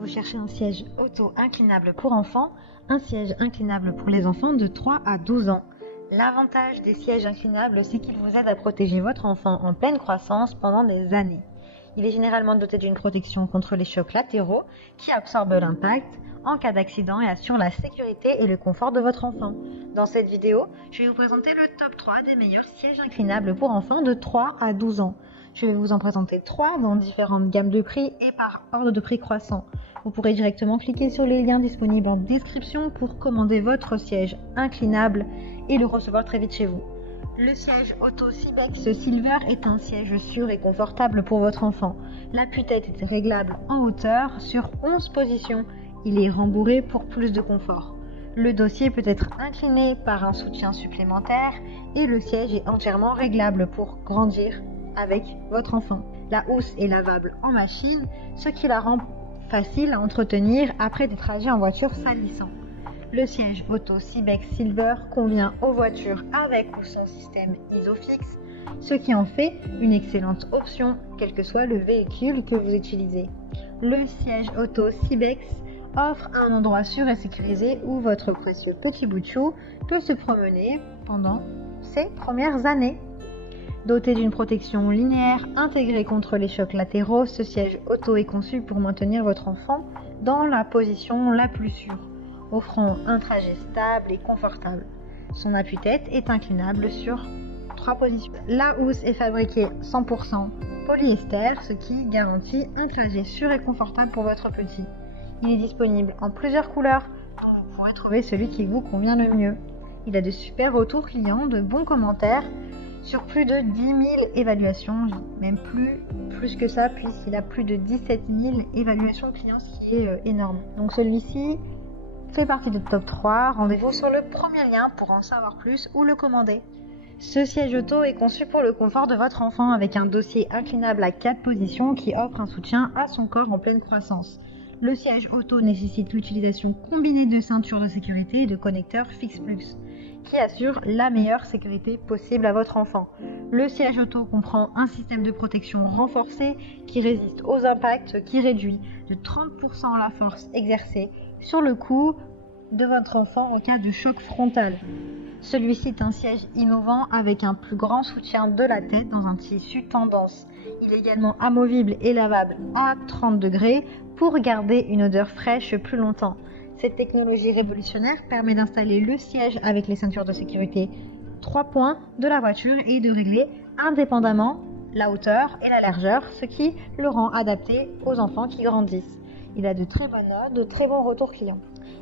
Vous cherchez un siège auto-inclinable pour enfants, un siège inclinable pour les enfants de 3 à 12 ans. L'avantage des sièges inclinables, c'est qu'ils vous aident à protéger votre enfant en pleine croissance pendant des années. Il est généralement doté d'une protection contre les chocs latéraux qui absorbent l'impact en cas d'accident et assure la sécurité et le confort de votre enfant. Dans cette vidéo, je vais vous présenter le top 3 des meilleurs sièges inclinables pour enfants de 3 à 12 ans. Je vais vous en présenter 3 dans différentes gammes de prix et par ordre de prix croissant. Vous pourrez directement cliquer sur les liens disponibles en description pour commander votre siège inclinable et le recevoir très vite chez vous. Le siège Auto Cybex Silver est un siège sûr et confortable pour votre enfant. L'appui-tête est réglable en hauteur sur 11 positions. Il est rembourré pour plus de confort. Le dossier peut être incliné par un soutien supplémentaire et le siège est entièrement réglable pour grandir avec votre enfant. La housse est lavable en machine, ce qui la rend facile à entretenir après des trajets en voiture salissants. Le siège Auto Cybex Silver convient aux voitures avec ou sans système Isofix, ce qui en fait une excellente option quel que soit le véhicule que vous utilisez. Le siège Auto Cybex offre un endroit sûr et sécurisé où votre précieux petit bout de chou peut se promener pendant ses premières années. Doté d'une protection linéaire intégrée contre les chocs latéraux, ce siège auto est conçu pour maintenir votre enfant dans la position la plus sûre, offrant un trajet stable et confortable. Son appui-tête est inclinable sur 3 positions. La housse est fabriquée 100% polyester, ce qui garantit un trajet sûr et confortable pour votre petit. Il est disponible en plusieurs couleurs, dont vous pourrez trouver celui qui vous convient le mieux. Il a de super retours clients, de bons commentaires, sur plus de 10 000 évaluations, même plus que ça, puisqu'il a plus de 17 000 évaluations clients, ce qui est énorme. Donc celui-ci fait partie de top 3. Rendez-vous sur le premier lien pour en savoir plus ou le commander. Ce siège auto est conçu pour le confort de votre enfant avec un dossier inclinable à 4 positions qui offre un soutien à son corps en pleine croissance. Le siège auto nécessite l'utilisation combinée de ceintures de sécurité et de connecteurs fixe-plus, qui assure la meilleure sécurité possible à votre enfant. Le siège auto comprend un système de protection renforcé qui résiste aux impacts, qui réduit de 30% la force exercée sur le cou de votre enfant en cas de choc frontal. Celui-ci est un siège innovant avec un plus grand soutien de la tête dans un tissu tendance. Il est également amovible et lavable à 30 degrés pour garder une odeur fraîche plus longtemps. Cette technologie révolutionnaire permet d'installer le siège avec les ceintures de sécurité 3 points de la voiture et de régler indépendamment la hauteur et la largeur, ce qui le rend adapté aux enfants qui grandissent. Il a de très bonnes notes, de très bons retours clients.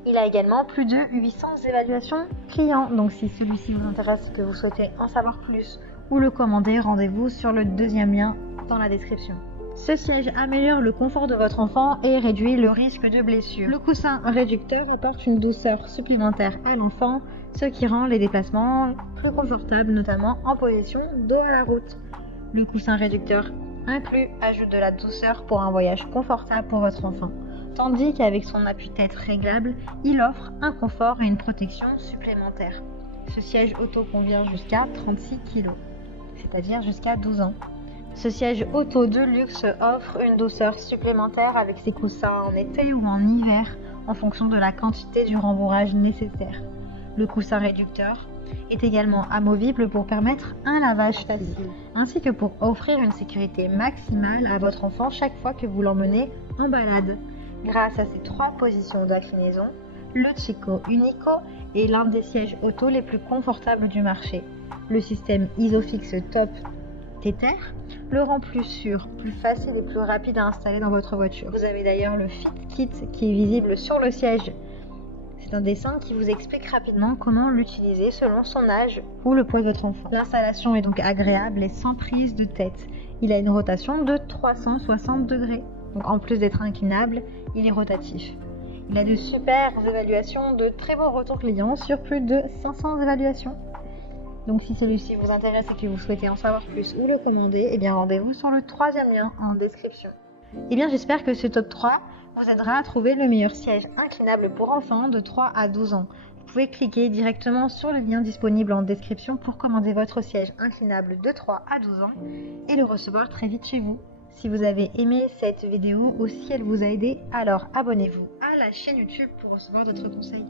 Il a également plus de 800 évaluations clients, donc si celui-ci vous intéresse et que vous souhaitez en savoir plus ou le commander, rendez-vous sur le deuxième lien dans la description. Ce siège améliore le confort de votre enfant et réduit le risque de blessure. Le coussin réducteur apporte une douceur supplémentaire à l'enfant, ce qui rend les déplacements plus confortables, notamment en position dos à la route. Le coussin réducteur inclus ajoute de la douceur pour un voyage confortable pour votre enfant, tandis qu'avec son appui-tête réglable, il offre un confort et une protection supplémentaire. Ce siège auto convient jusqu'à 36 kg, c'est-à-dire jusqu'à 12 ans. Ce siège auto de luxe offre une douceur supplémentaire avec ses coussins en été ou en hiver en fonction de la quantité du rembourrage nécessaire. Le coussin réducteur est également amovible pour permettre un lavage facile, ainsi que pour offrir une sécurité maximale à votre enfant chaque fois que vous l'emmenez en balade. Grâce à ces 3 positions d'inclinaison, le Chico Unico est l'un des sièges auto les plus confortables du marché. Le système Isofix Top Tether le rend plus sûr, plus facile et plus rapide à installer dans votre voiture. Vous avez d'ailleurs le Fit Kit qui est visible sur le siège. C'est un dessin qui vous explique rapidement comment l'utiliser selon son âge ou le poids de votre enfant. L'installation est donc agréable et sans prise de tête. Il a une rotation de 360 degrés. Donc en plus d'être inclinable, il est rotatif. Il a de super évaluations, de très bons retours clients sur plus de 500 évaluations. Donc si celui-ci vous intéresse et que vous souhaitez en savoir plus ou le commander, rendez-vous sur le 3e lien en description. J'espère que ce top 3 vous aidera à trouver le meilleur siège inclinable pour enfants de 3 à 12 ans. Vous pouvez cliquer directement sur le lien disponible en description pour commander votre siège inclinable de 3 à 12 ans et le recevoir très vite chez vous. Si vous avez aimé cette vidéo ou si elle vous a aidé, alors abonnez-vous à la chaîne YouTube pour recevoir d'autres conseils.